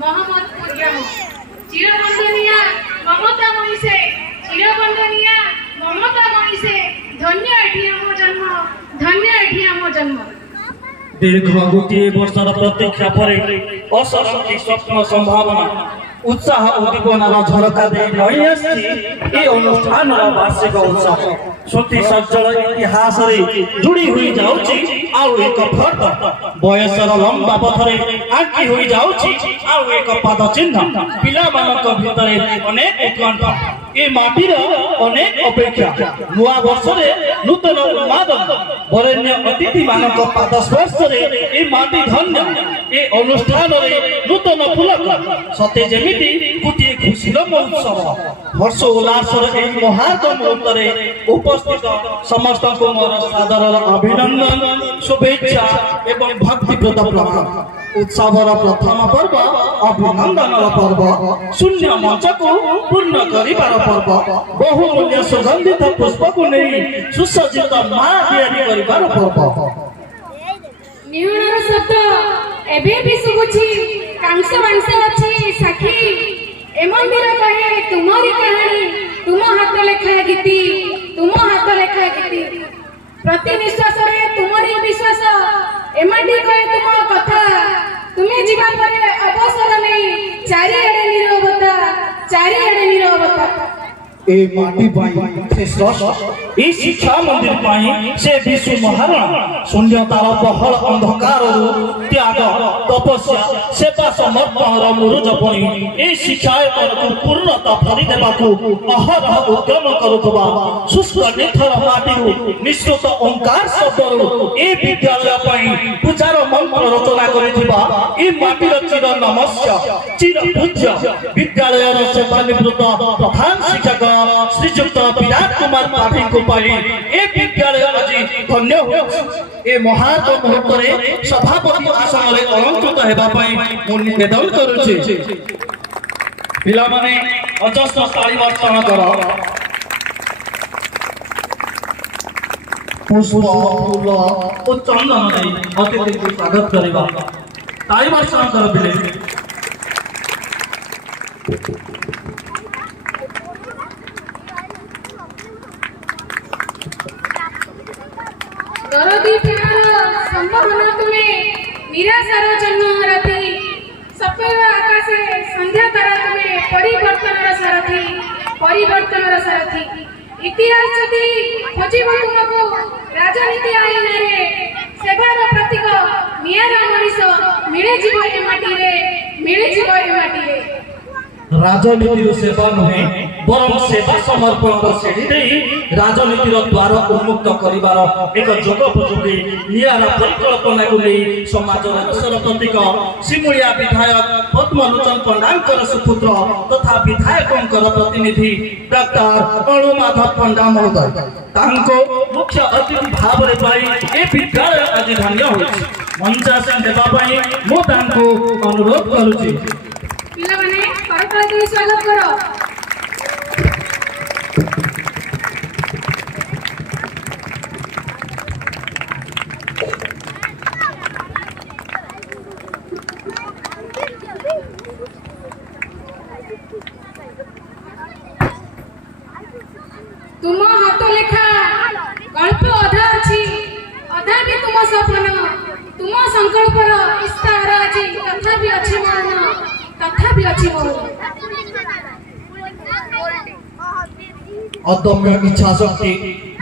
मोहम्मद कुर्यम चिरबंदनिया ममता मणिसे चिरबंदनिया ममता मणिसे धन्य एठी आम जन्म धन्य एठी आम जन्म दीर्घ गोटे वर्षर प्रतीक्षा परे असरस्वती स्वप्न संभावना उत्साह उद्दीपनार झलका दे नई आसी अनुष्ठान वार्षिक उत्सव श्रुति सज्जल इतिहास जोड़ी हुई जाउची आउ एक फर्द बयसर लंबा पथरे आंकी हुई जाउची आउ एक पाद चिन्ह पिला मानक भितरे अनेक उत्कंठा ए माटीर अनेक अपेक्षा नुआ वर्ष नूतन उन्मादन वरेण्य अतिथि मानक पाद स्पर्श ए माटी धन्य ए अनुष्ठान नूतन पुलक सते जेमिति गोटे खुशीर महोत्सव हर्ष उल्लासर ए महार्घ मुहूर्तरे उपस्थित समस्त को मोर सादर अभिनंदन शुभेच्छा एवं भक्तिप्रद प्रणाम उत्सवर प्रथम पर्व अभिनंदन पर्व शून्य मंच को पूर्ण करिबार पर्व बहुमूल्य सुगंधित पुष्प को नहीं सुसज्जित मां तैयारी करिबार पर्व निहुणर शब्द एबे भी सुबुची कांस वांस अछि सखी ए मंदिर कहे तुम्हारी कहानी तुम हाथ लेखा गीति तुम हाथ लेखा गीति प्रति निश्वास रे तुम्हारी विश्वास एमाटी कहे तुम कथा तुम्हें जीवा परे अवसर नहीं चारिआडे नीरवता ए माटी पाई से श्रेष्ठ ए शिक्षा मंदिर पाई से विश्व महाराणा शून्यतार बहल अंधकार त्याग तपस्या सेवा समर्पण मुरुज पई ए शिक्षा को पूर्णता भरी देबाकू अहरह उद्यम करुथबा शुष्क निथर माटी निश्चित ओंकार शब्द ए विद्यालय पाई पूजार मंत्र रचना करिथिबा ए माटीर चिर नमस्य चिर पूज्य विद्यालय सेवानिवृत्त प्रधान शिक्षक श्रीजुक्त विराट कुमार पाठी को पाई ए विद्यालय आज धन्य हो ए महार्घ मुहूर्त सभापति आसन रे अलंकृत हेबा पई मु निवेदन करूछि पिला माने अजस्र ताली वर्षण करो पुष्प फूल और चंदन दे अतिथि को स्वागत करबा ताली वर्षण करो बिले दरदी प्रेमर संभावना तुम्हें निराशार जन्म राति सफेद आकाशे संध्या तारा तुम्हें परिवर्तनर सारथी इतिहास जदि खोजिब तुमको राजनीति आईन रे सेवार प्रतीक नियारा मनीष मिले जीव ए माटी रे राजनीतिर सेवा नुहे बरं सेवा समर्पण श्रेणी दे राजनीतिर द्वार उन्मुक्त करिबार एक जोगोपयोगी नियारा परिकल्पना को नहीं समाज अवसर प्रतीक सिमुलिया विधायक पद्मलोचन पंडांकर सुपुत्र तथा विधायकंकर प्रतिनिधि डॉक्टर अणुमाधव पंडा महोदय तांको मुख्य अतिथि भाव रे पाई ए विद्यालय आज धन्य होइछि मंचासन देबा पाई मो तांको अनुरोध करूछि पिला माने करकल दे स्वागत करो तुम हाथ लेखा गल्प अधा अछि अधा भी तुम सपन तुम संकल्पर इस्तार अछि कथा भी अछि मन अदम्य इच्छा शक्ति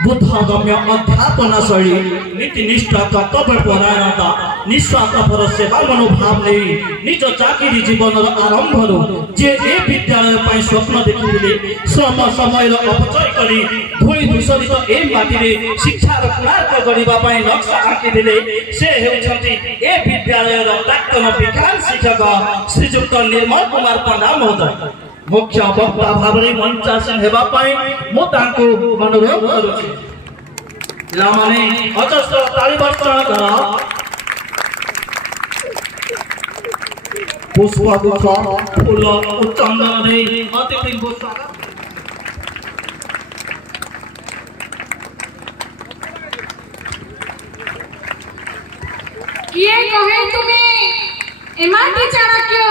बुद्धगम्य अध्यापना शैली नीतिनिष्ठा कर्तव्य परायणता निस्वार्थपर सेवा मनोभाव नहीं निज चाकरी जीवन आरंभ जे ए विद्यालय पाई स्वप्न देखिले श्रम समय अपचय करी धूଳି दूषित ए माटी शिक्षा कोणार्क गढ़ा लक्ष्य आंकिले से हेउछंती ए विद्यालय प्राक्तन विज्ञान शिक्षक श्रीजुक्त निर्मल कुमार पंडा महोदय मुख्य वक्ता भाव में मंचासन हेबा पाई मु तांको अनुरोध करूछि पिला माने अजस्र ताली वर्षण कर पुष्प गुच्छ फूल चंदन दे अतिथि को स्वागत किए कहे तुम्हें एमाटी चाणक्य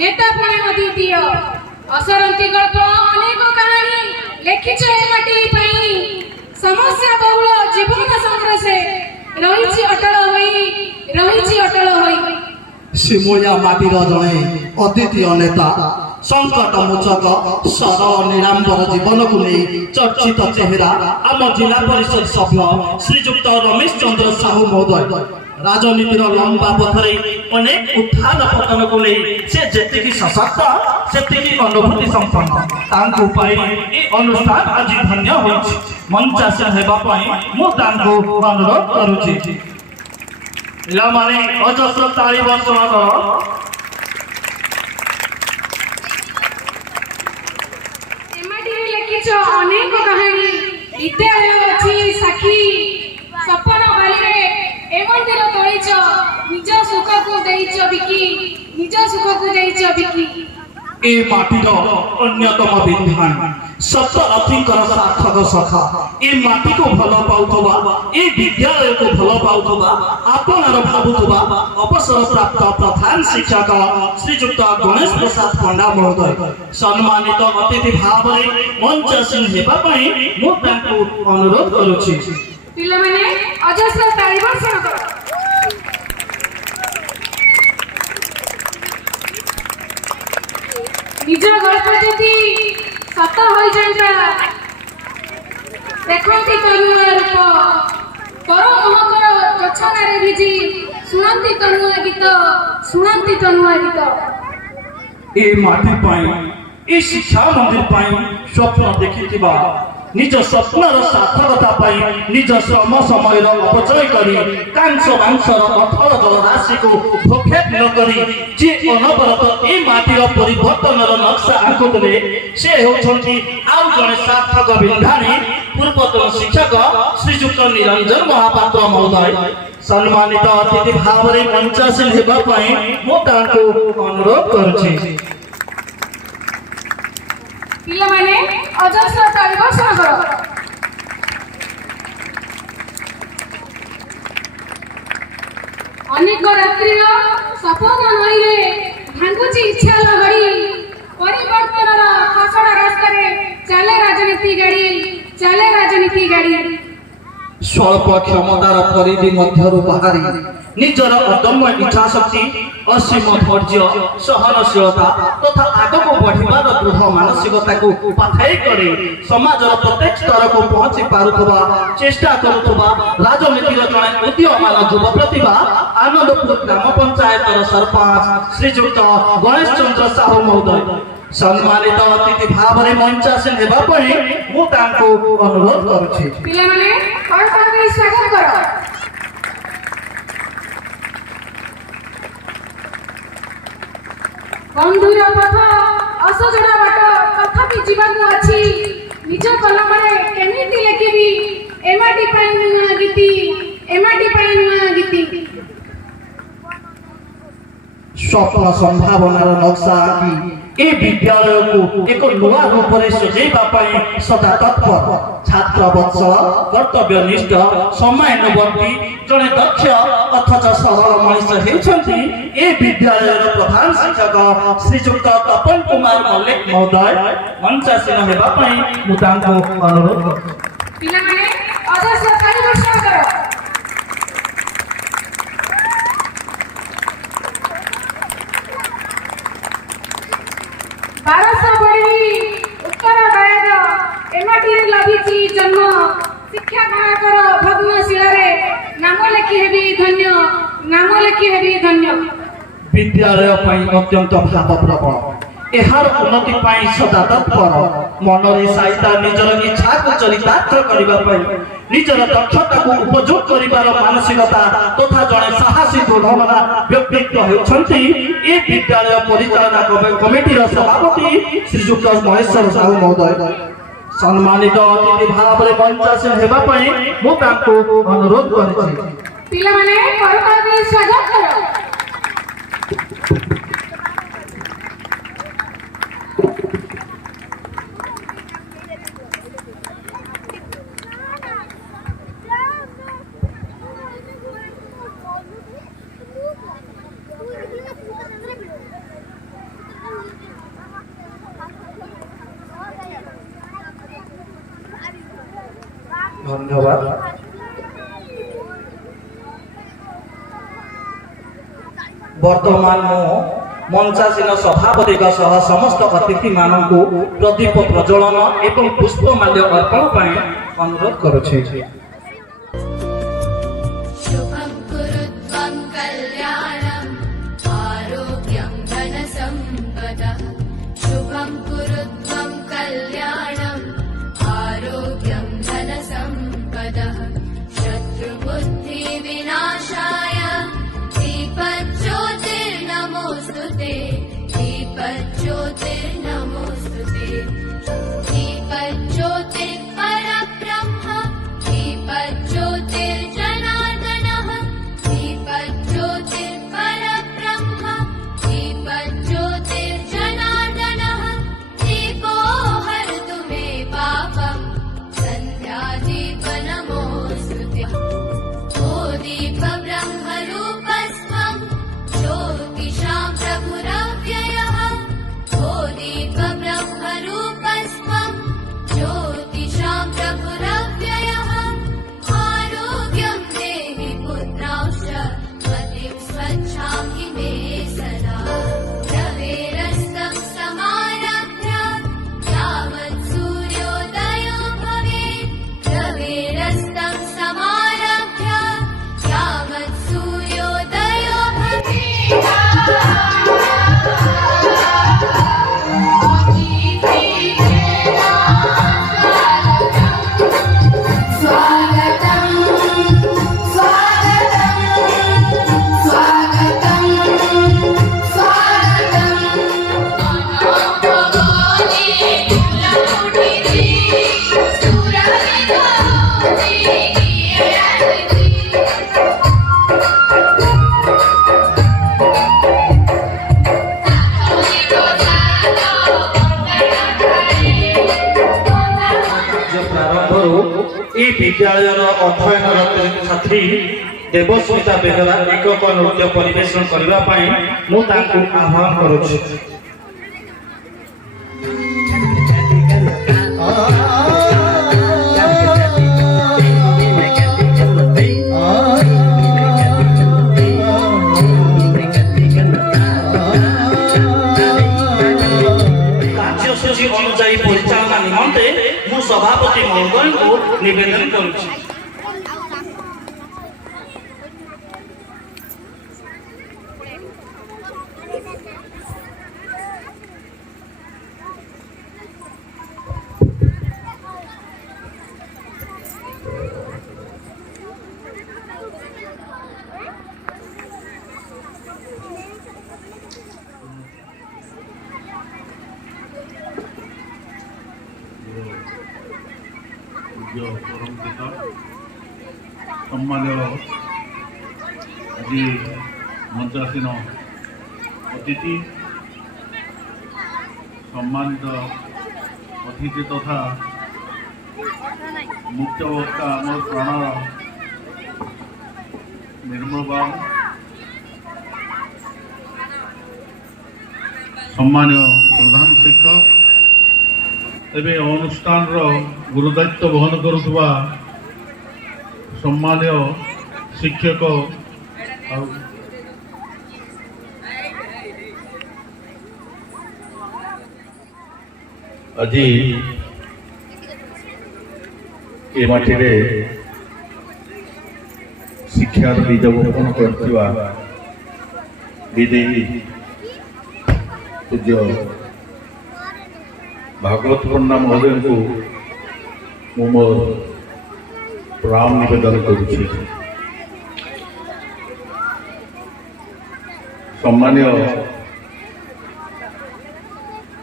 ନେତା ପୁଣି ନଦୀ ଦିଅ ଅସରନ୍ତି ଗଳ୍ପ ଅନେକ କାହାଣୀ ଲେଖିଛ ଏ ମାଟି ପାଇଁ ସମସ୍ୟା ବହୁଳ ଜୀବନ ସଂଘର୍ଷେ ରହିଛି ଅଟଳ ହୋଇ ଶିମୁଳିଆ ମାଟିର ଜଣେ ଅଦ୍ୱିତୀୟ ନେତା ସଂକଟ ମୋଚକ ସରଳ ନିରାମ୍ବର ଜୀବନକୁ ନେଇ ଚର୍ଚ୍ଚିତ ଚେହେରା ଆମ ଜିଲ୍ଲା ପରିଷଦ ସଭ୍ୟ ଶ୍ରୀଯୁକ୍ତ ରମେଶ ଚନ୍ଦ୍ର ସାହୁ ମହୋଦୟ। ରାଜନୀତିର ଲମ୍ବା ପଥରେ ଅନେକ ଉତ୍ଥାନ ପତନକୁ ନେଇ ସେ ଯେତିକି ସଶକ୍ତ ସେତିକି ଅନୁଭୂତି ସମ୍ପନ୍ନ। ତାଙ୍କୁ ପାଇ ଏ ଅନୁଷ୍ଠାନ ଆଜି ଧନ୍ୟ ହୋଇଛି। ମଞ୍ଚାସୀନ ହେବା ପାଇଁ ମୁଁ ତାଙ୍କୁ ଅନୁରୋଧ କରୁଛି। ପିଲାମାନେ ଅଜସ୍ର ତାଳି ବର୍ଷଣ କର। ଲେଖିଛ ଅନେକ କାହାଣୀ ବିଦ୍ୟାଳୟ ଅଛି ସାକ୍ଷୀ ସପନ ବାଲିରେ ଏ ମନ୍ଦିର ତୋଳିଛ ନିଜ ସୁଖକୁ ଦେଇଛ ବିକି ଏ ମାଟିର ଅନ୍ୟତମ ବିଧାନ ସପ୍ତରଥୀଙ୍କର ସାର୍ଥକ ସଖା ଏ ମାଟିକୁ ଭଲ ପାଉଥିବା ଏ ବିଦ୍ୟାଳୟକୁ ଭଲ ପାଉଥିବା ଆପଣାର ଭାବୁଥିବା ଅବସର ପ୍ରାପ୍ତ ପ୍ରଧାନ ଶିକ୍ଷକ ଶ୍ରୀଯୁକ୍ତ ଗଣେଶ ପ୍ରସାଦ ପଣ୍ଡା ମହୋଦୟ ସମ୍ମାନିତ ଅତିଥି ଭାବରେ ମଞ୍ଚାସୀନ ହେବା ପାଇଁ ମୁଁ ତାଙ୍କୁ ଅନୁରୋଧ କରୁଛି। ପିଲାମାନେ ଅଜସ୍ର ତାଳି ବର୍ଷଣ କର। ନିଜ ଗଳ୍ପ ଯଦି ସତ ହୋଇଯାନ୍ତା ଦେଖନ୍ତି ତନୁଆ ରୂପ ତୋର ମହକର ଗଛନାରେ ଭିଜି ଶୁଣନ୍ତି ତନୁଆ ଗୀତ ଏ ମାଟି ପାଇଁ ଏ ଶିକ୍ଷା ମନ୍ଦିର ପାଇଁ ସ୍ୱପ୍ନ ଦେଖିଥିବା ନିଜ ସ୍ୱପ୍ନର ସାର୍ଥକତା ପାଇଁ ନିଜ ଶ୍ରମ ସମୟର ଅପଚୟ କରି କାଂଶ ବାଂଶର ଅଥଳ ଜଳ ରାଶିକୁ ଭକ୍ଷେପ ନ କରି ଯିଏ ଅନବରତ ଏ ମାଟିର ପରିବର୍ତ୍ତନର ନକ୍ସା ଆଙ୍କୁଥିଲେ ସେ ହେଉଛନ୍ତି ଆଉ ଜଣେ ସାର୍ଥକ ବିନ୍ଧାଣୀ ପୂର୍ବତନ ଶିକ୍ଷକ ଶ୍ରୀଯୁକ୍ତ ନିରଞ୍ଜନ ମହାପାତ୍ର ମହୋଦୟ। ସମ୍ମାନିତ ଅତିଥି ଭାବରେ ମଞ୍ଚାସୀନ ହେବା ପାଇଁ ମୁଁ ତାଙ୍କୁ ଅନୁରୋଧ କରୁଛି। ପିଲାମାନେ ଅଜସ୍ର ତାଳି ବର୍ଷଣ କର। ଅନେକ ରାତ୍ରିର ସପନ ନଈରେ ଭାଙ୍ଗୁଛି ଇଚ୍ଛା ଲହଡ଼ି ପରିବର୍ତ୍ତନର ଖସଡ଼ା ରାସ୍ତାରେ ଚାଲେ ରାଜନୀତି ଗାଡ଼ି ସ୍ୱଳ୍ପ କ୍ଷମତାର ପରିଧି ମଧ୍ୟରୁ ବାହାରି ନିଜର ଅଦମ୍ୟ ଇଚ୍ଛାଶକ୍ତି ଅସୀମ ଧୈର୍ଯ୍ୟ ସହନଶୀଳତା ତଥା ଆଗକୁ ବଢିବାର ଦୃଢ ମାନସିକତାକୁ ପାଥେୟ କରି ସମାଜର ପ୍ରତ୍ୟେକ ସ୍ତରକୁ ପହଞ୍ଚି ପାରୁଥିବା ଚେଷ୍ଟା କରୁଥିବା ରାଜନୀତିର ଜଣେ ଉଦୀୟମାନ ଯୁବ ପ୍ରତିଭା ଆନନ୍ଦପୁର ଗ୍ରାମ ପଞ୍ଚାୟତର ସରପଞ୍ଚ ଶ୍ରୀଯୁକ୍ତ ଗଣେଶ ଚନ୍ଦ୍ର ସାହୁ ମହୋଦୟ ସମ୍ମାନିତ ଅତିଥି ଭାବରେ ମଞ୍ଚାସୀନ ହେବା ପାଇଁ ମୁଁ ତାଙ୍କୁ ଅନୁରୋଧ କରୁଛି। ପିଲାମାନେ ସ୍ୱାଗତ କର। ବନ୍ଧୁର ପଥ ଅସଜଡ଼ା ବାଟ ତଥାପି ଯିବାକୁ ଅଛି ନିଜ କଲମରେ କେମିତି ଲେଖିବି ଏ ମାଟି ପାଇଁ ନୂଆ ଗୀତି ସ୍ୱପ୍ନ ସମ୍ଭାବନାର ନକ୍ସା ଆଙ୍କି ଏ ବିଦ୍ୟାଳୟକୁ ଏକ ନୂଆ ରୂପରେ ସଜେଇବା ପାଇଁ ସଦା ତତ୍ପର ଛାତ୍ର ବତ୍ସଳ କର୍ତ୍ତବ୍ୟନିଷ୍ଠ ସମୟାନୁବର୍ତ୍ତୀ ଜଣେ ଦକ୍ଷ ଅଥଚ ସରଳ ମଣିଷ ହେଉଛନ୍ତି ଏ ବିଦ୍ୟାଳୟର ପ୍ରଧାନ ଶିକ୍ଷକ ଶ୍ରୀଯୁକ୍ତ ତପନ କୁମାର ମଲ୍ଲିକ ମହୋଦୟ। ମଞ୍ଚାସୀନ ହେବା ପାଇଁ ମୁଁ ତାଙ୍କୁ ଅନୁରୋଧ କରୁଛି। ପିଲାମାନେ ଅଜସ୍ର ତାଳି ବର୍ଷଣ କର। ବାରଶ ବଢ଼ି ଉତ୍ତର ଦାୟକ ଏ ମାଟିରେ ଲଭିଛି ଜନ୍ମ ଶିକ୍ଷା କଣାକର ଭଗ୍ନ ଶିଳାରେ ନାମ ଲେଖି ହେବି ଧନ୍ୟ। ବିଦ୍ୟାଳୟ ପାଇଁ ଅତ୍ୟନ୍ତ ଭାବପ୍ରବଳ ଏହାର ଉନ୍ନତି ପାଇଁ ସଦା ତତ୍ପର ମନରେ ସାଇତା ନିଜର ଇଚ୍ଛାକୁ ଚରିତାର୍ଥ କରିବା ପାଇଁ ନିଜର ଦକ୍ଷତାକୁ ଉପଯୋଗ କରିବାର ମାନସିକତା ତଥା ଜଣେ ସାହସୀ ଦୃଢ଼ମନା ବ୍ୟକ୍ତିତ୍ୱ ହେଉଛନ୍ତି ଏ ବିଦ୍ୟାଳୟ ପରିଚାଳନା କମିଟିର ସଭାପତି ଶ୍ରୀଯୁକ୍ତ ମହେଶ୍ୱର ସାହୁ ମହୋଦୟ। ସମ୍ମାନିତ ଅତିଥି ଭାବରେ ମଞ୍ଚାସୀନ ହେବା ପାଇଁ ମୁଁ ତାଙ୍କୁ ଅନୁରୋଧ କରିଛି। ପିଲାମାନେ କରତାଳି ସ୍ୱାଗତ କର। ধন্যবাদ। বর্তমান মু মঞ্চাসীন সভাপতিଙ୍କ সহ সমস্ত অতিথি ମାନଙ୍କୁ প্রদীপ প্রজ্বলন এবং পুষ্পমাল্য অর্পণ ପାଇଁ অনুরোধ କରୁଛି। शुभं कुरुत्वं कल्याणम् आरोग्यं धनसम्पदः शुभं कुरुत्वं कल्याणम् आरोग्यं धनसम्पदः शत्रुबुद्धिविनाशाय दीपज्योतिर्नमोऽस्तुते दीपज्योतिर्नमोऽस्तुते दीपज्योतिर्परब्रह्म दीपज्योतिर्जनार्दनः दीपज्योतिर्परब्रह्म दीपज्योतिर्जनार्दनः दीपो हरतु मे पापम् सन्ध्यादीपनमोऽस्तुते ओ दीपब्रह्मरूपस्त्वं ज्योतिषां प्रभुरव्ययः ओ दीपब्रह्मरूपस्त्वं ज्योतिषां प्रभुरव्ययः आरोग्यं देहि पुत्रांश्च मतिं स्वच्छामि मे सदा रवेरस्तं समारभ्य यावत् सूर्योदयो भवेत् रवेरस्तं समारभ्य यावत् सूर्योदयो स्वागतं स्वागतं स्वागतं स्वागतं ପ୍ରାରମ୍ଭରୁ ଏହି ବିଦ୍ୟାଳୟର ଅଧ୍ୟୟନରତ ଛାତ୍ରୀ ଦେବସ୍ମିତା ବେହେରା ଏକକ ନୃତ୍ୟ ପରିବେଷଣ କରିବା ପାଇଁ ମୁଁ ତାଙ୍କୁ ଆହ୍ୱାନ କରୁଛି। କାର୍ଯ୍ୟସୂଚୀ ଅନୁଯାୟୀ ପରିଚାଳନା ନିମନ୍ତେ ମୁଁ ସଭାପତି ମହୋଦୟଙ୍କୁ ନିବେଦନ କରୁଛି। সম্মানীয় আজি মঞ্চাসীন অতিথি সম্মানিত অতিথি তথা মুখ্য বক্তা আমার প্রাণ ନିର୍ମଳ ବାବୁ ସମ୍ମାନୀୟ ପ୍ରଧାନ ଶିକ୍ଷକ ଏବେ ଅନୁଷ୍ଠାନର ଗୁରୁଦାୟିତ୍ୱ ବହନ କରୁଥିବା ସମ୍ମାନୀୟ ଶିକ୍ଷକ ଆଉ ଆଜି ଏ ମାଟିରେ ଶିକ୍ଷାର ବୀଜ ବପନ କରିଥିବା ବିଦେଇ ପୂଜ୍ୟ ଭାଗବତ ପଣ୍ଡା ମହୋଦୟଙ୍କୁ ମୁଁ ମୋର ପ୍ରଣାମ ନିବେଦନ କରୁଛି। ସମ୍ମାନୀୟ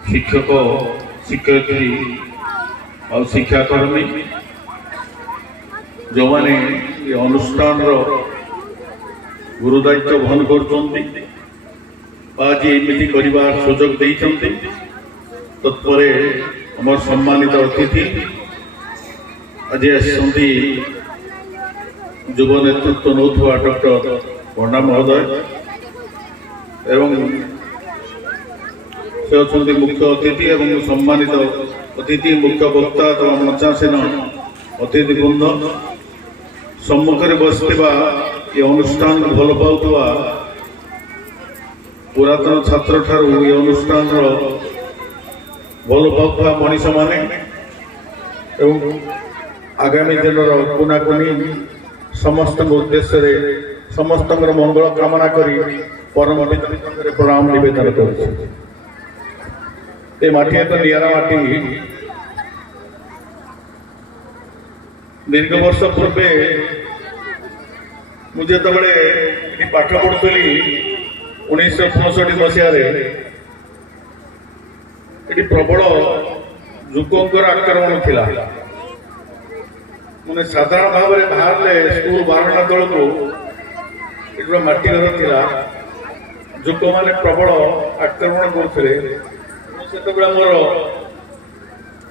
ଶିକ୍ଷକ ଶିକ୍ଷୟିତ୍ରୀ ଆଉ ଶିକ୍ଷାକର୍ମୀ ଯେଉଁମାନେ ଏ ଅନୁଷ୍ଠାନର ଗୁରୁଦାୟିତ୍ୱ ବହନ କରୁଛନ୍ତି ବା ଆଜି ଏମିତି କରିବାର ସୁଯୋଗ ଦେଇଛନ୍ତି ତତ୍ପରେ ଆମର ସମ୍ମାନିତ ଅତିଥି ଆଜି ଆସିଛନ୍ତି ଯୁବ ନେତୃତ୍ୱ ନେଉଥିବା ଡକ୍ଟର ପଣ୍ଡା ମହୋଦୟ ଏବଂ ସେ ଅଛନ୍ତି ମୁଖ୍ୟ ଅତିଥି ଏବଂ ସମ୍ମାନିତ ଅତିଥି ମୁଖ୍ୟ ବକ୍ତା ତଥା ମଞ୍ଚାସୀନ ଅତିଥି ବୃନ୍ଦ, ସମ୍ମୁଖରେ ବସିଥିବା ଏ ଅନୁଷ୍ଠାନ ଭଲ ପାଉଥିବା ପୁରାତନ ଛାତ୍ର ଠାରୁ ଏ ଅନୁଷ୍ଠାନର ଭଲ ପାଉଥିବା ମଣିଷମାନେ ଏବଂ ଆଗାମୀ ଦିନର କୁନାକୁନି ସମସ୍ତଙ୍କ ଉଦ୍ଦେଶ୍ୟରେ ସମସ୍ତଙ୍କର ମଙ୍ଗଳ କାମନା କରି ପରମ ପିତାଙ୍କର ପ୍ରଣାମ ନିବେଦନ କରୁଛି। ଏ ମାଟି ଏକ ନିଆରା ମାଟି। ଦୀର୍ଘ ବର୍ଷ ପୂର୍ବେ ମୁଁ ଯେତେବେଳେ ଏଠି ପାଠ ପଢୁଥିଲି 1965 ମସିହାରେ ଏଠି ପ୍ରବଳ ଯୁବକଙ୍କର ଆକ୍ରମଣ ଥିଲା। ମାନେ ସାଧାରଣ ଭାବରେ ବାହାରିଲେ ସ୍କୁଲ ବାରଣ୍ଡା ତଳକୁ ଏଠି ମାଟି ଘର ଥିଲା, ଯୁବକମାନେ ପ୍ରବଳ ଆକ୍ରମଣ କରୁଥିଲେ। ମୁଁ ସେତେବେଳେ ମୋର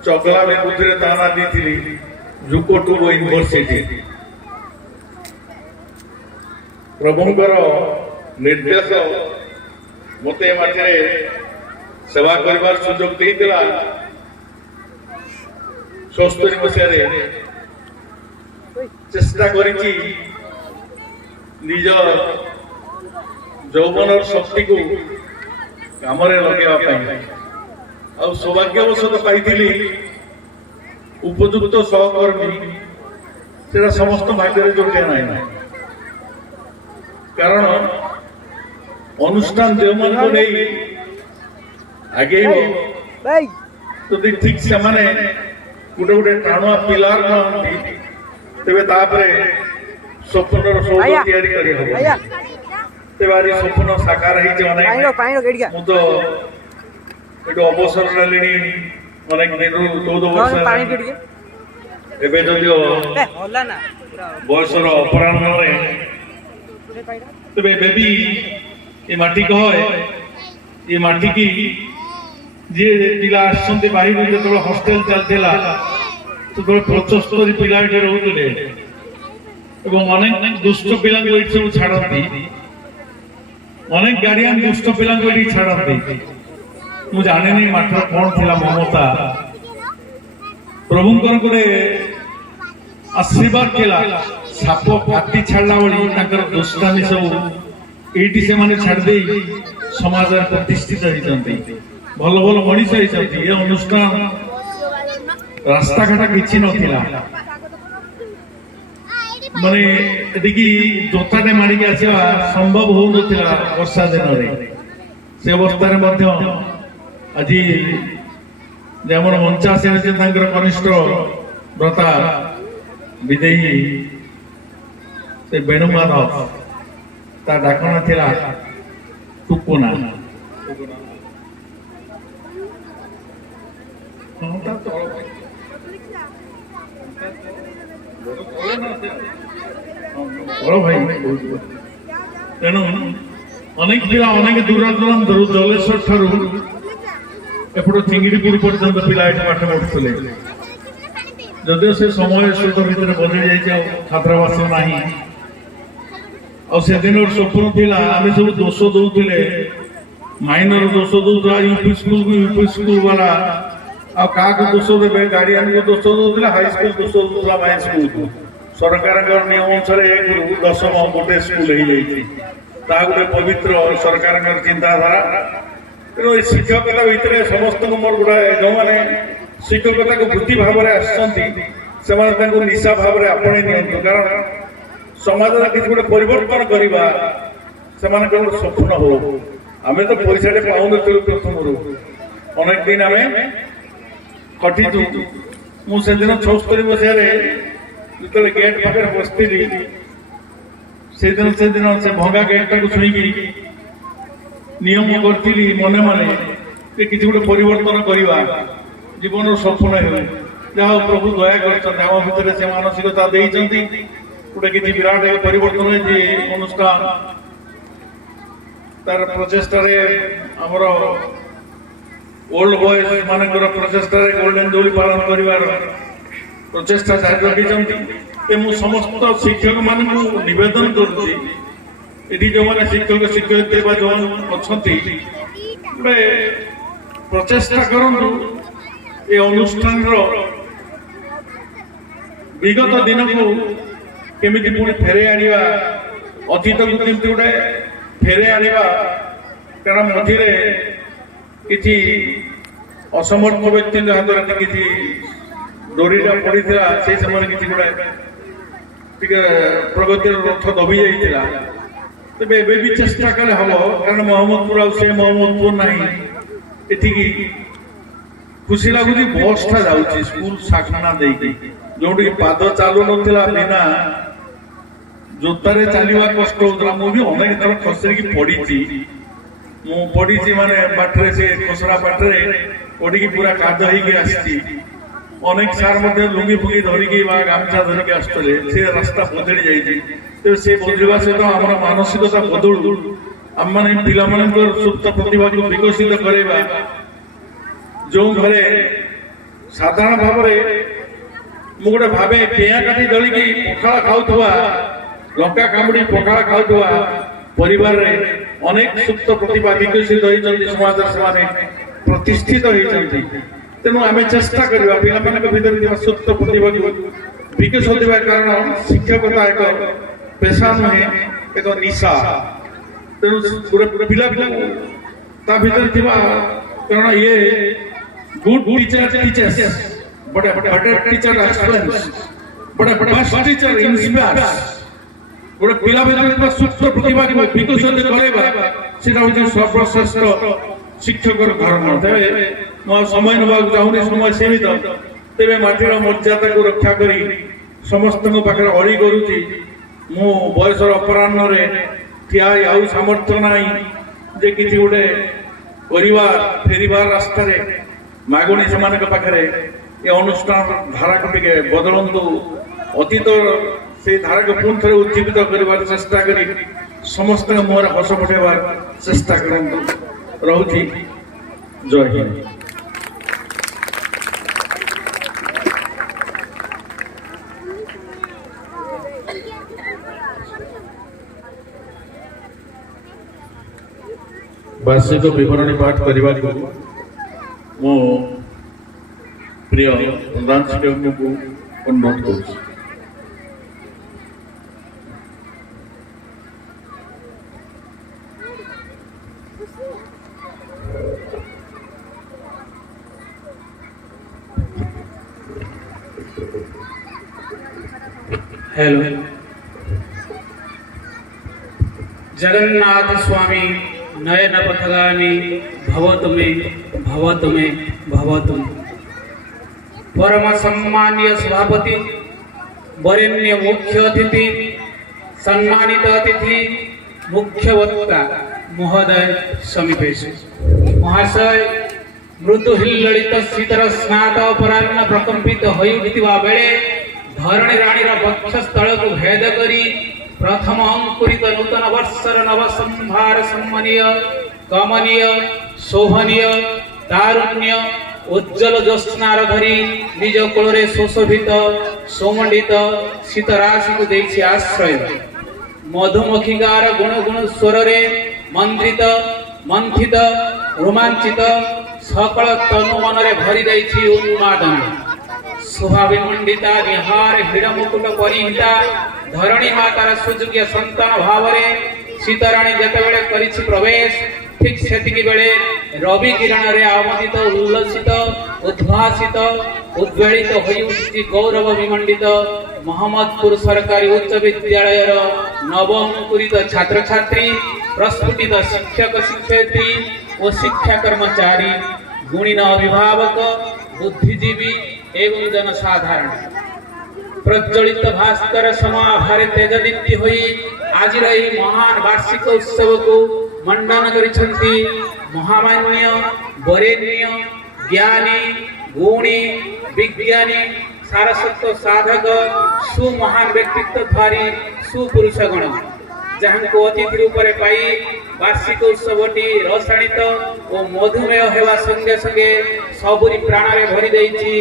ଚଗଲା ବୁଦ୍ଧିରେ ତା ନାଁ ଦେଇଥିଲି ଜୁକୋଟୁବ ୟୁନିଭର୍ସିଟି। ପ୍ରଭୁଙ୍କର ନିର୍ଦ୍ଦେଶ ମୋତେ ଏ ମାଟିରେ ସେବା କରିବାର ସୁଯୋଗ ଦେଇଥିଲା। ৭୭ ମସିହାରେ ଚେଷ୍ଟା କରିଛି ନିଜ ଯୌବନର ଶକ୍ତିକୁ କାମରେ ଲଗେଇବା ପାଇଁ। ଆଉ ସୌଭାଗ୍ୟବଶତଃ ପାଇଥିଲି ଉପଯୁକ୍ତ ସହକର୍ମୀ। ସେଟା ସମସ୍ତ ଭାଗ୍ୟରେ ଯୋଗ୍ୟ ନାହିଁ, କାରଣ ଅନୁଷ୍ଠାନ ଯେଉଁମାନଙ୍କୁ ନେଇ ଆଗେଇବ ଯଦି ଠିକ ସେମାନେ ଗୋଟେ ଗୋଟେ ଟାଣୁଆ ପିଲାର ନହନ୍ତି, ତେବେ ତାପରେ ସ୍ୱପ୍ନର ସୌଧ ତିଆରି କରି ହବ। ତେବେ ଆଜି ସ୍ୱପ୍ନ ସାକାର ହେଇଛି ଅନେକ। ମୁଁ ତ ଏଠୁ ଅବସର ନେଲିଣି ଅନେକ ଦିନରୁ 14 ବର୍ଷ। ଏବେ ଯଦିଓ ବୟସର ଅପରାହ୍ନରେ, ତେବେ ଏବେ ବି ଏ ମାଟି କହେ, ଏ ମାଟିକି ଯିଏ ପିଲା ଆସିଛନ୍ତି ବାହାରୁ, ଯେତେବେଳେ ହଷ୍ଟେଲ ଚାଲିଥିଲା ସେତେବେଳେ 75 ପିଲା ଏଠି ରହୁଥିଲେ ଏବଂ ଅନେକ ଦୁଷ୍ଟ ପିଲାଙ୍କୁ ଏଠି ସବୁ ଛାଡନ୍ତି, ଅନେକ ଗାର୍ଡିଆନ ଦୁଷ୍ଟ ପିଲାଙ୍କୁ ଏଠି ଛାଡନ୍ତି। ମୁଁ ଜାଣିନି ମାଟିର କଣ ଥିଲା ମମତା। ପ୍ରଭୁଙ୍କର ଗୋଟେ ଆଶୀର୍ବାଦ ଥିଲା। ସାପ ଫାଟି ଛାଡ଼ିଲା ଭଳି ତାଙ୍କର ଦୁଷ୍ଟାମି ସବୁ ଏଇଠି ସେମାନେ ଛାଡ଼ିଦେଇ ସମାଜରେ ପ୍ରତିଷ୍ଠିତ ହେଇଛନ୍ତି, ଭଲ ଭଲ ମଣିଷ ହେଇଛନ୍ତି। ଏ ଅନୁଷ୍ଠାନ ରାସ୍ତାଘାଟ କିଛି ନଥିଲା, ମାନେ ଏଠିକି ଜୋତାଟେ ମାରିକି ଆସିବା ସମ୍ଭବ ହଉନଥିଲା ବର୍ଷା ଦିନରେ। ସେ ଅବସ୍ଥାରେ ମଧ୍ୟ ଆଜି ଯେ ଆମର ମଞ୍ଚାସୀ ଅଛନ୍ତି ତାଙ୍କର କନିଷ୍ଠ ଭ୍ରତା ବିଦେହୀ ସେ ବେଣୁମାଧବ, ତା ଡାକଣା ଥିଲା ଟୁକୁନା। ତେଣୁ ଅନେକ ପିଲା ଅନେକ ଦୂରାନ୍ତରୁ ଜଲେଶ୍ୱର ଠାରୁ ଏପଟ ଚିଙ୍ଗିଡିପୁର ପର୍ଯ୍ୟନ୍ତ ପିଲା ଏଠି ପାଠ ପଢୁଥିଲେ। ଯଦିଓ ସେ ସମୟ ସ୍ରୋତ ଭିତରେ ବଦଳି ଯାଇଛି, ଆଉ ଛାତ୍ରାବାସ ନାହିଁ। ଆଉ ସେଦିନର ସ୍ୱପ୍ନ ଥିଲା, ଆମେ ସବୁ ଦୋଷ ଦଉଥିଲେ, ମାଇନର ଦୋଷ ଦଉଥିଲା ୟୁପି ସ୍କୁଲ ବାଲା, ଆଉ କାହାକୁ ଦୋଷ ଦେବେ, ଗାର୍ଡିଆନକୁ ଦୋଷ ଦଉଥିଲା, ହାଇସ୍କୁଲ ଦୋଷ ଦଉଥିଲା ମାଇ ସ୍କୁଲକୁ। ସରକାରଙ୍କର ନିୟମ ଅନୁସାରେ 1ରୁ 10ମ ଗୋଟେ ସ୍କୁଲ ହେଇଯାଇଛି, ତାହା ଗୋଟେ ପବିତ୍ର ସରକାରଙ୍କର ଚିନ୍ତାଧାରା। ତେଣୁ ଏ ଶିକ୍ଷକତା ଭିତରେ ସମସ୍ତଙ୍କୁ ମୋର ଗୋଟାଏ, ଯେଉଁମାନେ ଶିକ୍ଷକତାକୁ ବୃତ୍ତି ଭାବରେ ଆସିଛନ୍ତି ସେମାନେ ତାଙ୍କୁ ନିଶା ଭାବରେ ଆପଣେଇ ନିଅନ୍ତୁ, କାରଣ ସମାଜରେ କିଛି ଗୋଟେ ପରିବର୍ତ୍ତନ କରିବା ସେମାନଙ୍କର ଗୋଟେ ସ୍ୱପ୍ନ ହଉ। ଆମେ ତ ପଇସାଟେ ପାଉନଥିଲୁ ପ୍ରଥମରୁ, ଅନେକ ଦିନ ଆମେ ଖଟିଛୁ। ମୁଁ ସେଦିନ 76 ମସିହାରେ ଯେତେବେଳେ ଗେଟ୍ ପାଖରେ ବସିଥିଲି, ସେଦିନ ସେ ଭଙ୍ଗା ଗେଟ୍ଟାକୁ ଛୁଇଁକି ନିୟମ କରିଥିଲି ମନେ ମନେ ଯେ କିଛି ଗୋଟେ ପରିବର୍ତ୍ତନ କରିବା, ଜୀବନର ସ୍ୱପ୍ନ ହେଉ। ଯାହା ପ୍ରଭୁ ଦୟା କରିଛନ୍ତି, ଆମ ଭିତରେ ସେ ମାନସିକତା ଦେଇଛନ୍ତି, ଗୋଟେ କିଛି ବିରାଟ ପରିବର୍ତ୍ତନ ହେଇଛି। ଅନୁଷ୍ଠାନ ତାର ପ୍ରଚେଷ୍ଟାରେ, ଆମର ଓଲ୍ଡ ବଏଜ ମାନଙ୍କର ପ୍ରଚେଷ୍ଟାରେ ଗୋଲ୍ଡେନ ଜୁବଲି ପାଳନ କରିବାର ପ୍ରଚେଷ୍ଟା ଜାରି ରଖିଛନ୍ତି। ମୁଁ ସମସ୍ତ ଶିକ୍ଷକ ମାନଙ୍କୁ ନିବେଦନ କରୁଛି, ଏଠି ଯେଉଁମାନେ ଶିକ୍ଷକ ଶିକ୍ଷୟିତ୍ରୀ ବା ଯେଉଁମାନେ ଅଛନ୍ତି, ଗୋଟେ ପ୍ରଚେଷ୍ଟା କରନ୍ତୁ ଏ ଅନୁଷ୍ଠାନର विगत दिन को केमिति पुणी फेरे आनिबा अतीत को केमिति गोटे फेरे आनिबा कारण मझिरे किछि असमर्थ व्यक्ति हाथ में किछि डोरीटा पड़ीला से समय किछि गोटे प्रगतिर रथ दबी जाइतिला तेबे एबे भी चेष्टा कले हबो कारण मोहम्मदपुर आ से मोहम्मदपुर नाही एठिकी खुशी लगुची बसटा जाउची स्कूल शाखना देकी जोटी पाद चालू नथिला बिना जोतारे चलीवा कष्ट होतला मु भी अनेक थर खसरी पड़ीची मु पड़ीची माने बाटरे से खसरा बाटरे पड़ीकी पूरा काद होईकी आस्ती अनेक सार मध्य लुंगी फुंगी धरिकी बा गामछा धरिकी आस्तले से रास्ता बदली जाइची तो से बदलिवा सहित हमर मानसिकता बदलू आम माने पिला मानकर सुप्त प्रतिभा को विकसित करेबा जो घरे साधारण भाव मु गोटे भावे पेया काटी दलिकी पखाड़ खाऊवा लंका कामुड़ी पखाड़ खाऊवा परिवार रे अनेक सुप्त प्रतिभा विकसित होइचंती समाज से प्रतिष्ठित होइचंती तेणु आम चेष्टा करवा पिला भीतर सुप्त प्रतिभा विकसित होगा कारण शिक्षकता एक पेशा नुहे एक निशा तेणु गोटे पिला ता भीतर कारण ये good teacher teachers but better teacher experience but best teacher inspires गोटे पिला भीतर सुप्त प्रतिभा को विकसित करेबा सेटा होची सर्वश्रेष्ठ शिक्षकर धर्म तेरे मो समय नबाक चाहूनी समय सीमित तेरे माटीर मर्यादा को रक्षा करी समस्त पाखे अड़ी करुची मु बयसर अपराह्न रे ठिया आउ सामर्थ्य नाही जे किछि गोटे परिवार फेरिबार रास्ता रे मागुणी से पाखे ये अनुष्ठान धारा को टिके बदलतु अतीत से धारा को पुणी थे उज्जीवित कर चेष्टा करी समस्त मुहर हस पठेबार चेष्टा करतु रहुची जय हिंद। वार्षिक विवरणी पाठ करने को मो प्रिय प्रधान शिक्षक को अनुरोध करुँ। हेलो जगन्नाथ स्वामी नयन पथगामी भवतु मे भवतु मे भवतु मे। परम सम्मानीय सभापति वरेण्य मुख्य अतिथि सम्मानित अतिथि मुख्य वक्ता महोदय समीपेश महाशय मृदु हिल्ललित शीतर स्नात अपराह्न प्रकंपित होई उठिथिबा बेले धरणी राणी वक्षस्थल को भेद करी प्रथम अंकुरित नूतन वर्षर नव संभार सम्मानीय कमनीय शोभनीय तारुण्य उज्जवल ज्योत्स्नार धरी निज कोଳରେ सुशोभित सुमंडित शीतराशि को देछि आश्रय मधुमक्षिकार गुण गुण स्वर रे मंत्रित मंथित रोमांचित सकल तनु मन रे भरी देछि उन्मादना शोभा विमंडिता निहार हिड़ मुकुट परिहिता धरणी मातार सुयोग्य संतान भाव शीतराणी जेतेबेले करिछि प्रवेश ठीक सेतिकी बेले रवि किरण रे आमोदित उल्लसित उद्भासित उद्वेलित होई उठिछि गौरव विमंडित मोहम्मदपुर सरकारी उच्च विद्यालय नवमुकुरित छात्र छात्री प्रस्फुटित शिक्षक शिक्षयित्री और शिक्षा कर्मचारी गुणीन अभिभावक बुद्धिजीवी एवं जनसाधारण प्रज्वलित भास्कर समाभारे तेजदीप्ति हुई आज रही महान वार्षिक उत्सव को मंडन करिछंती महामान्य वरेण्य ज्ञानी गुणी विज्ञानी सारस्वत साधक सुमहान व्यक्तित्वधारी सुपुरुषगण जहां को अतिथि रूप में पाई वार्षिक उत्सवटी रसायनित और मधुमेह हेवा संगे संगे सबुरी प्राण रे भरी देछि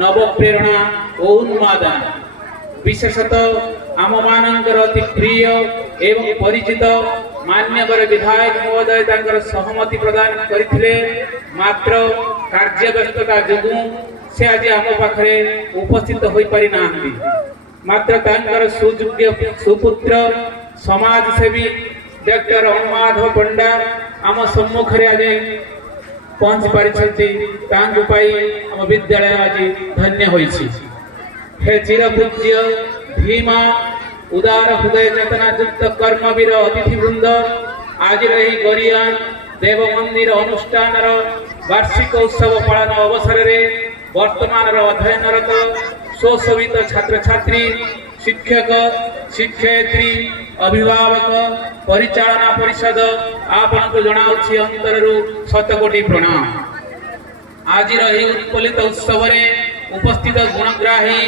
नव प्रेरणा और उन्मादना विशेषतः आम मानकर अति प्रिय एवं परिचित मान्यवर विधायक महोदय तांकर सहमति प्रदान करथिले मात्र कार्य व्यस्तता जोगु से आज आम पाखे उपस्थित हो पारि नाहांती मात्र तांकर सुयोग्य सुपुत्र समाजसेवी डॉक्टर अनुमाधव पंडा आम सम्मुखें आज पहुंची पारिछंती तांकु पाई आम विद्यालय आज धन्य होइछि। हे चिरपूज्य भीमा उदार हृदय चेतना युक्त कर्मवीर अतिथि वृंद आज रही गरियान देव मंदिर अनुष्ठान वार्षिक उत्सव पालन अवसर में वर्तमान अध्ययनरत स्वशोभित छात्र छात्री शिक्षक शिक्षयित्री अभिभावक परिचालना परिषद आपण को जनाउछि अंतररु शतकोटी प्रणाम। आज उत्फुल्लित उत्सव में उपस्थित गुणग्राही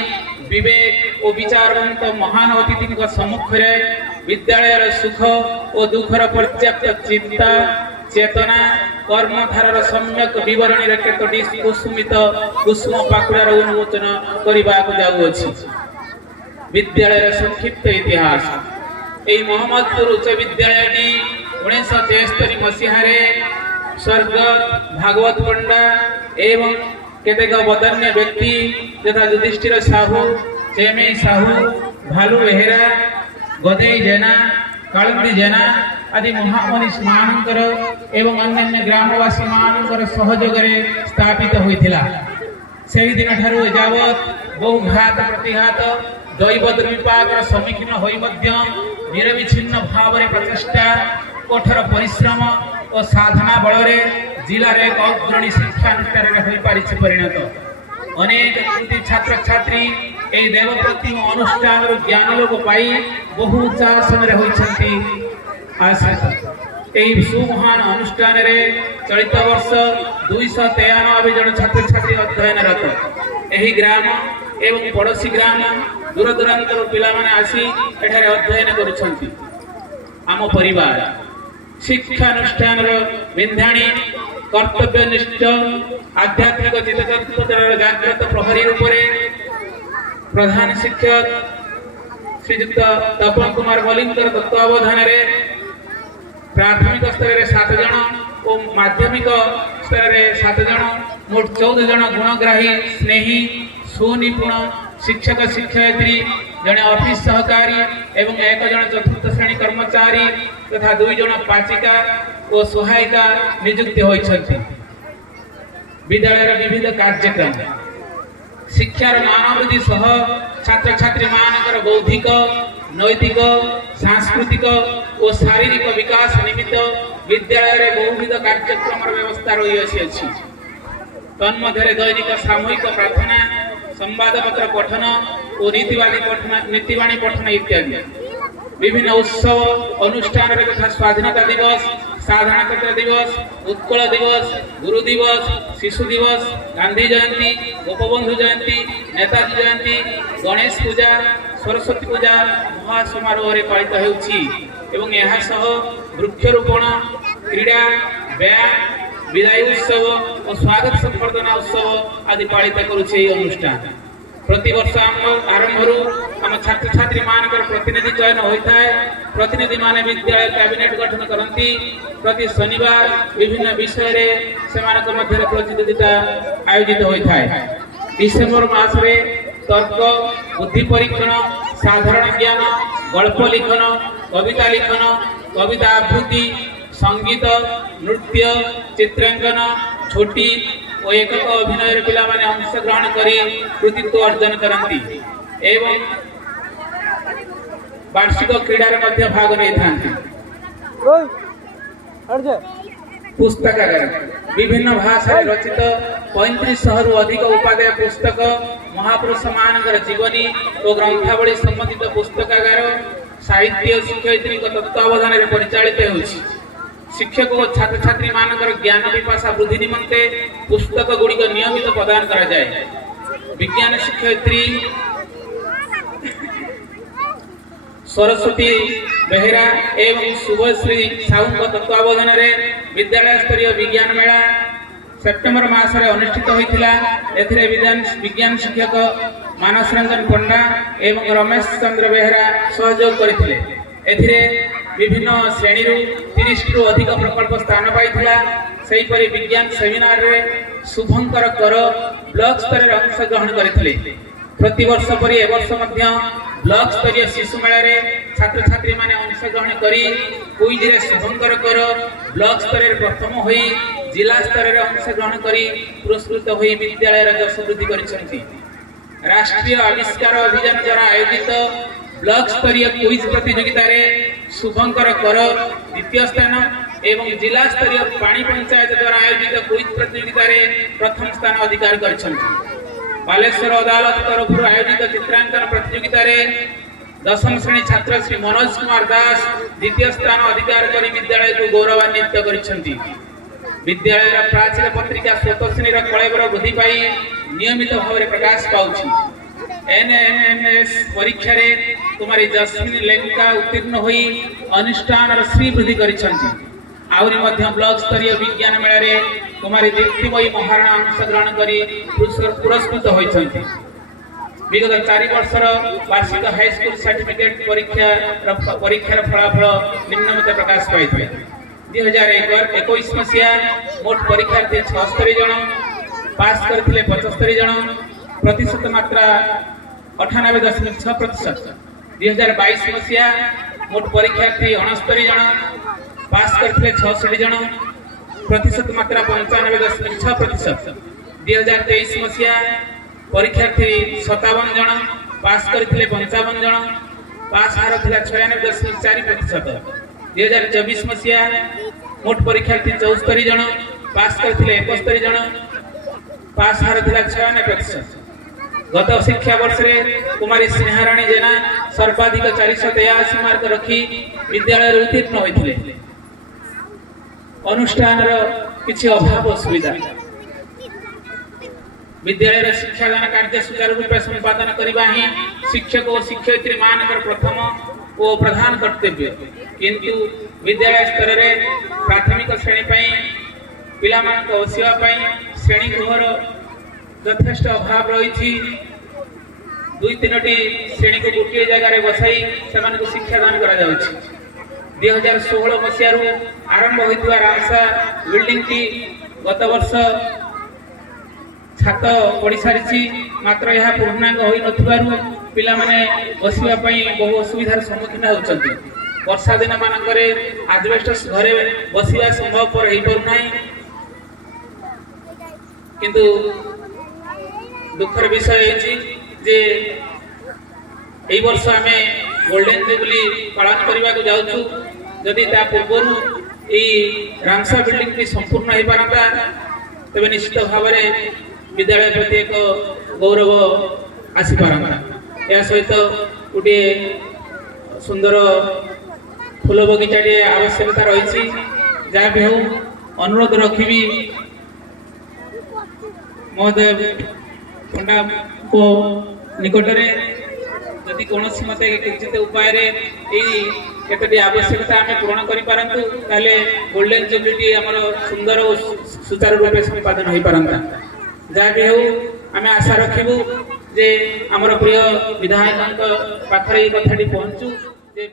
विवेक और विचारवंत महान अतिथि सम्मुखें विद्यालय सुख और दुखर पर्याप्त चिंता चेतना कर्मधार सम्यक विवरणी केतोटी कुसुमित कुसुम पाखुड़ार उन्मोचन करने जाऊँगी। विद्यालय संक्षिप्त इतिहास यही मोहम्मदपुर उच्च विद्यालय 1973 मसीह स्वर्गत भागवत पंडा एवं केतेक बदन्य व्यक्ति तथा युधिष्ठिर साहू चेमई साहू भालू बेहेरा गदेई जेना कालंदी जेना आदि महामनीष मानकर एवं अन्य ग्रामवासी मानकर सहयोग स्थापित होइथिला। सेही दिन ठारू एजावत बहु घात प्रतिघात दैव दुर्विपाक सम्मुखीन होई मध्य निरविच्छिन्न भाव प्रचेष्टा कठोर परिश्रम और साधना बल जिले एक अग्रणी शिक्षानुष्ठान हो परिणत अनेक छात्र छात्री यही देवप्रति अनुष्ठान ज्ञान लोक पाई बहु उच्च आसन होती। सुमहान अनुष्ठान चलित वर्ष 293 जन छात्र छात्री अध्ययनरत यही ग्राम एवं पड़ोशी ग्राम दूर दूरांतर पिला माने आसी एठारे अध्ययन करुछंती। आम परिवार शिक्षानुष्ठान विंध्याणी कर्तव्यनिष्ठ आध्यात्मिक चित्तचैतन्य जागृत प्रहरी रूप प्रधान शिक्षक श्रीयुक्त तपन कुमार मलिंगर तत्वावधान प्राथमिक स्तर में 7 जन और माध्यमिक स्तर में 7 जन मोट 14 जन गुणग्राही स्नेही सुनिपुण शिक्षक शिक्षयित्री जड़े ऑफिस सहकारी एवं 1 जन चतुर्थ श्रेणी कर्मचारी तथा 2 जन पाचिका और सहायिका नियुक्त होइछन्ति। विद्यालय विविध कार्यक्रम शिक्षार मानवृद्धि सह छात्र छात्री मानकर बौद्धिक नैतिक सांस्कृतिक और शारीरिक विकास निमित्त विद्यालय बहुविध कार्यक्रम व्यवस्था रही अछि। तन्मध्य दैनिक सामूहिक प्रार्थना संवादपत्र पठन और नीतिवाणी पठन इत्यादि विभिन्न उत्सव अनुष्ठान तथा स्वाधीनता दिवस साधारणतंत्र दिवस उत्कल दिवस गुरु दिवस शिशु दिवस गांधी जयंती गोपबंधु जयंती नेताजी जयंती गणेश पूजा सरस्वती पूजा महासमारोह पालित होउछि एवं यह सह वृक्षरोपण क्रीड़ा व्यायाम विदाय उत्सव और स्वागत संवर्धना उत्सव आदि पालित करुछे अनुष्ठान। प्रति वर्ष आरंभ आम छात्र छात्री मानकर प्रतिनिधि चयन होता है। प्रतिनिधि माने विद्यालय कैबिनेट गठन करती प्रति शनिवार विभिन्न विषय से मध्य प्रतियोगिता आयोजित होता है। डिसेम्बर मास तर्क बुद्धि परीक्षण साधारण ज्ञान गल्प लिखन कविता लिखन कविता आवृत्ति संगीत नृत्य चित्रांकन छोटी और एक अभिनय पिला माने अंशग्रहण करी कृतित्व अर्जन करती एवं वार्षिक क्रीड़ा मध्य भाग नहीं था। पुस्तकागार विभिन्न भाषा रचित 3500 रु अधिक उपादेय पुस्तक महापुरुष मानकर जीवनी और ग्रंथावली संबंधित पुस्तकागार साहित्य शिक्षयित्री तत्वावधान परिचालित होछि। शिक्षक और छात्र छात्री मानकर ज्ञान विपाशा वृद्धि निमंते पुस्तक गुड़िक नियमित प्रदान करा जाए। विज्ञान शिक्षयित्री सरस्वती बेहेरा एवं शुभश्री साहू तत्वावधान विद्यालय स्तरीय विज्ञान मेला सेप्टेम्बर मासरे अनुष्ठित होइथिला। एथिरे विज्ञान शिक्षक मानस रंजन पंडा एवं रमेश चंद्र बेहेरा सहयोग करथिले। एथिरे विभिन्न श्रेणी 30 रु अधिक प्रकल्प स्थान पाइथिला। सेहीपरि विज्ञान सेमिनार रे शुभंकर कर ବ୍ଲକ ସ୍ତରରେ ଅଂଶଗ୍ରହଣ କରିଥିଲେ। ପ୍ରତିବର୍ଷ ପରି ଏ ବର୍ଷ ମଧ୍ୟ ବ୍ଲକ ସ୍ତରୀୟ ଶିଶୁ ମେଳାରେ ଛାତ୍ରଛାତ୍ରୀମାନେ ଅଂଶଗ୍ରହଣ କରି କୁଇଜରେ ଶୁଭଙ୍କର କର ବ୍ଲକ ସ୍ତରରେ ପ୍ରଥମ ହୋଇ ଜିଲ୍ଲା ସ୍ତରରେ ଅଂଶଗ୍ରହଣ କରି ପୁରସ୍କୃତ ହୋଇ ବିଦ୍ୟାଳୟର ଯଶ ବୃଦ୍ଧି କରିଛନ୍ତି। ରାଷ୍ଟ୍ରୀୟ ଆବିଷ୍କାର ଅଭିଯାନ ଦ୍ୱାରା ଆୟୋଜିତ ବ୍ଲକ ସ୍ତରୀୟ କୁଇଜ ପ୍ରତିଯୋଗିତାରେ ଶୁଭଙ୍କର କର ଦ୍ୱିତୀୟ ସ୍ଥାନ ଏବଂ ଜିଲ୍ଲା ସ୍ତରୀୟ ପାଣି ପଞ୍ଚାୟତ ଦ୍ୱାରା ଆୟୋଜିତ କୁଇଜ ପ୍ରତିଯୋଗିତାରେ ପ୍ରଥମ ସ୍ଥାନ ଅଧିକାର କରିଛନ୍ତି। ବାଲେଶ୍ୱର ଅଦାଲତ ତରଫରୁ ଆୟୋଜିତ ଚିତ୍ରାଙ୍କନ ପ୍ରତିଯୋଗିତାରେ ଦଶମ ଶ୍ରେଣୀ ଛାତ୍ର ଶ୍ରୀ ମନୋଜ କୁମାର ଦାସ ଦ୍ୱିତୀୟ ସ୍ଥାନ ଅଧିକାର କରି ବିଦ୍ୟାଳୟକୁ ଗୌରବାନ୍ୱିତ କରିଛନ୍ତି। ବିଦ୍ୟାଳୟର ପ୍ରାଚୀନ ପତ୍ରିକା ସ୍ୱତଶ୍ରେଣୀର କଳେବର ବୃଦ୍ଧି ପାଇ ନିୟମିତ ଭାବରେ ପ୍ରକାଶ ପାଉଛି। NMS ପରୀକ୍ଷାରେ କୁମାରୀ ଜସ୍ମିନ ଲେଙ୍କା ଉତ୍ତୀର୍ଣ୍ଣ ହୋଇ ଅନୁଷ୍ଠାନର ଶ୍ରୀ ବୃଦ୍ଧି କରିଛନ୍ତି। ଆହୁରି ମଧ୍ୟ ବ୍ଲକ ସ୍ତରୀୟ ବିଜ୍ଞାନ ମେଳାରେ କୁମାରୀ ଦୀପ୍ତିମୟୀ ମହାରଣା ଅଂଶଗ୍ରହଣ କରି ପୁରସ୍କୃତ ହୋଇଛନ୍ତି। ବିଗତ 4 ବର୍ଷର ବାର୍ଷିକ ହାଇସ୍କୁଲ ସାର୍ଟିଫିକେଟ ପରୀକ୍ଷାର ଫଳାଫଳ ନିମ୍ନମତେ ପ୍ରକାଶ ପାଇଥାଏ। 2021 ମସିହା ମୋଟ ପରୀକ୍ଷାର୍ଥୀ 76 ଜଣ, ପାସ୍ କରିଥିଲେ 75 ଜଣ, ପ୍ରତିଶତ ମାତ୍ରା 98.6%। 2022 ମସିହା ମୋଟ ପରୀକ୍ଷାର୍ଥୀ 69 ଜଣ, ପାସ୍ କରିଥିଲେ 66 ଜଣ, ପ୍ରତିଶତ ମାତ୍ରା 95.6%। 2023 ମସିହା ପରୀକ୍ଷାର୍ଥୀ 57 ଜଣ, ପାସ୍ କରିଥିଲେ 55 ଜଣ, ପାସ୍ ହାର ଥିଲା 96.4%। 2024 ମସିହା ମୋଟ ପରୀକ୍ଷାର୍ଥୀ 74 ଜଣ, ପାସ୍ କରିଥିଲେ 71 ଜଣ, ପାସ୍ ହାର ଥିଲା 96%। ଗତ ଶିକ୍ଷା ବର୍ଷରେ କୁମାରୀ ସ୍ନେହାରାଣୀ ଜେନା ସର୍ବାଧିକ 483 ମାର୍କ ରଖି ବିଦ୍ୟାଳୟରେ ଉତ୍ତୀର୍ଣ୍ଣ ହୋଇଥିଲେ। ଅନୁଷ୍ଠାନର କିଛି ଅଭାବ ଅସୁବିଧା, ବିଦ୍ୟାଳୟର ଶିକ୍ଷାଦାନ କାର୍ଯ୍ୟ ସୁଚାରୁ ରୂପେ ସମ୍ପାଦନ କରିବା ହିଁ ଶିକ୍ଷକ ଓ ଶିକ୍ଷୟିତ୍ରୀ ମାନଙ୍କର ପ୍ରଥମ ଓ ପ୍ରଧାନ କର୍ତ୍ତବ୍ୟ। କିନ୍ତୁ ବିଦ୍ୟାଳୟ ସ୍ତରରେ ପ୍ରାଥମିକ ଶ୍ରେଣୀ ପାଇଁ ପିଲାମାନଙ୍କ ବସିବା ପାଇଁ ଶ୍ରେଣୀ ଗୃହର ଯଥେଷ୍ଟ ଅଭାବ ରହିଛି। 2-3ଟି ଶ୍ରେଣୀକୁ ଗୋଟିଏ ଜାଗାରେ ବସାଇ ସେମାନଙ୍କୁ ଶିକ୍ଷାଦାନ କରାଯାଉଛି। 2016 ମସିହାରୁ ଆରମ୍ଭ ହୋଇଥିବା ରାମସା ବିଲ୍ଡିଂଟି ଗତ ବର୍ଷ ଛାତ ପଡ଼ିସାରିଛି, ମାତ୍ର ଏହା ପୂର୍ଣ୍ଣାଙ୍ଗ ହୋଇନଥିବାରୁ ପିଲାମାନେ ବସିବା ପାଇଁ ବହୁ ଅସୁବିଧାର ସମ୍ମୁଖୀନ ହେଉଛନ୍ତି। ବର୍ଷା ଦିନ ମାନଙ୍କରେ ଆଜବେଷ୍ଟସ୍ ଘରେ ବସିବା ସମ୍ଭବପର ହୋଇପାରୁନାହିଁ। କିନ୍ତୁ ଦୁଃଖର ବିଷୟ ହେଉଛି ଯେ এই ବର୍ଷ ଆମେ ଗୋଲ୍ଡେନ୍ ଜୁବଲି ପାଳନ କରିବାକୁ ଯାଉଛୁ। ଯଦି ତା ପୂର୍ବରୁ এই ରାମସା ବିଲ୍ଡିଂଟି ସମ୍ପୂର୍ଣ୍ଣ ହୋଇପାରନ୍ତା ତେବେ ନିଶ୍ଚିତ ଭାବରେ ବିଦ୍ୟାଳୟ ପ୍ରତି ଏକ ଗୌରବ ଆସିପାରନ୍ତା। ଏହା ସହିତ ଗୋଟିଏ ସୁନ୍ଦର ଫୁଲ ବଗିଚାଟିଏ ଆବଶ୍ୟକତା ରହିଛି। ଯାହା ବି ହେଉ ଅନୁରୋଧ ରଖିବି ମହୋଦୟ ପଣ୍ଡାଙ୍କ ନିକଟରେ ଯଦି କୌଣସି ମତେ କିଛି ଉପାୟରେ ଏଇ କେତୋଟି ଆବଶ୍ୟକତା ଆମେ ପୂରଣ କରିପାରନ୍ତୁ ତାହେଲେ ଗୋଲ୍ଡେନ୍ ଜୁବଲିଟି ଆମର ସୁନ୍ଦର ଓ ସୁଚାରୁ ରୂପେ ସମ୍ପାଦନ ହୋଇପାରନ୍ତା। ଯାହା ବି ହେଉ ଆମେ ଆଶା ରଖିବୁ ଯେ ଆମର ପ୍ରିୟ ବିଧାୟକଙ୍କ ପାଖରେ ଏଇ କଥାଟି ପହଞ୍ଚୁ ଯେ